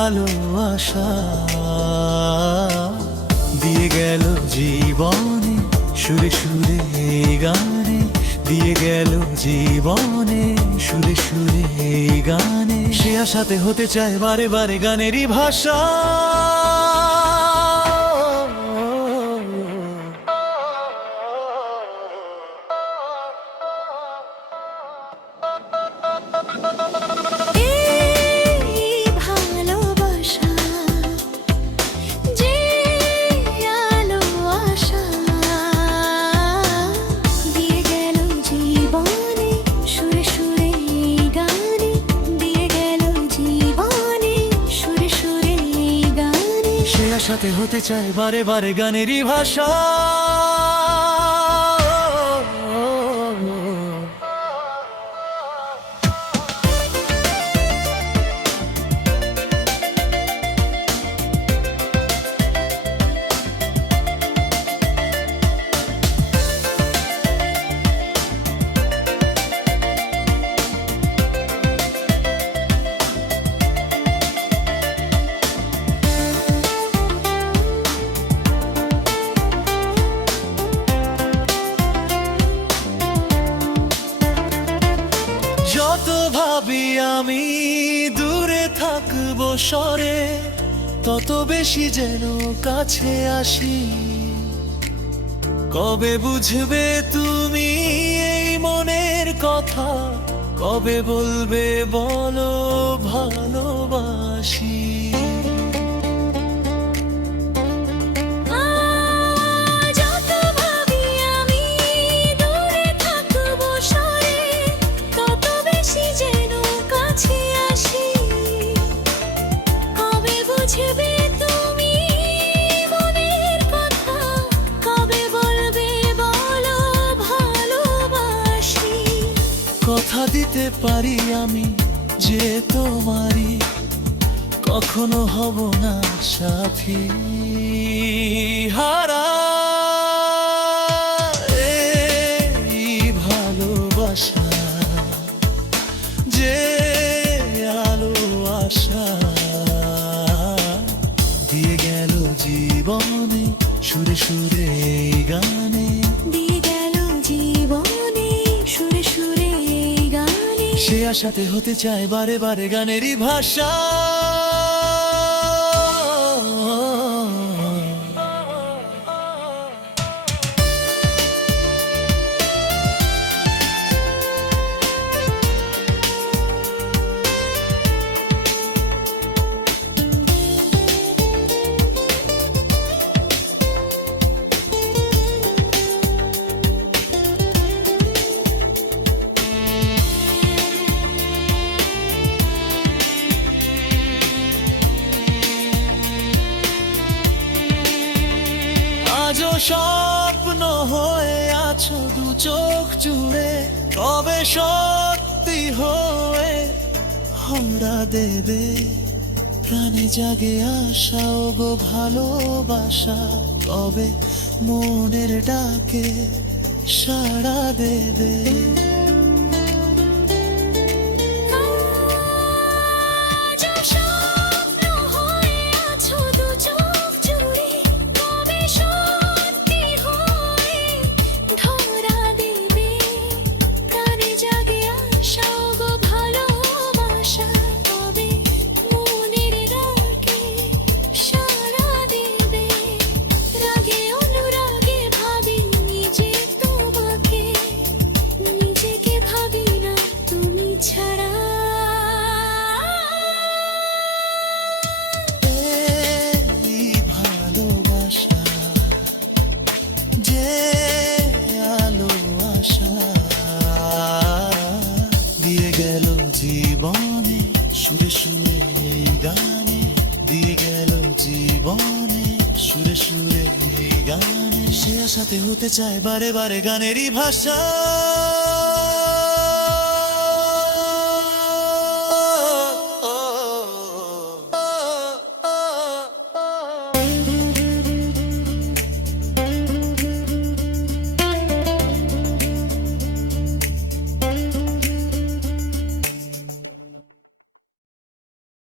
আলো আশা দিয়ে গেল জীবনে সুরে সুরে এই গানে, দিয়ে গেল জীবনে সুরে সুরে এই গানে। সে আশাতে হতে চায় বারে বারে গানেরই ভাষা। সাথে হতে চায় বারে বারে গানেরই ভাষা। যত ভাবি আমি দূরে থাকবো সরে, তত বেশি যেন কাছে আসি। কবে বুঝবে তুমি এই মনের কথা, কবে বলবে বলো ভালোবাসি। কথা দিতে পারি আমি যে তোমারই, কখনো হব না সাথী হারা। এই ভালোবাসা যে আলো আশা দিয়ে গেল জীবনে সুরে সুরে এই গানে, দিয়ে গেল জীবনে সুরে সুরে। সে আশাতে হতে চায় বারে বারে গানেরই ভাষা। আজও স্বপ্ন হয়ে আছো দু চোখ জুড়ে, কবে সত্যি হয়ে হারা দেবে প্রাণে জাগে আশা। ও গো ভালোবাসা কবে মনের ডাকে সাড়া দেবে। দিয়ে গেল জীবনে সুরে সুরে এই গানে, দিয়ে গেল জীবনে সুরে সুরে এই গানে। সে আশাতে হতে চায় বারে বারে গানেরই ভাষা।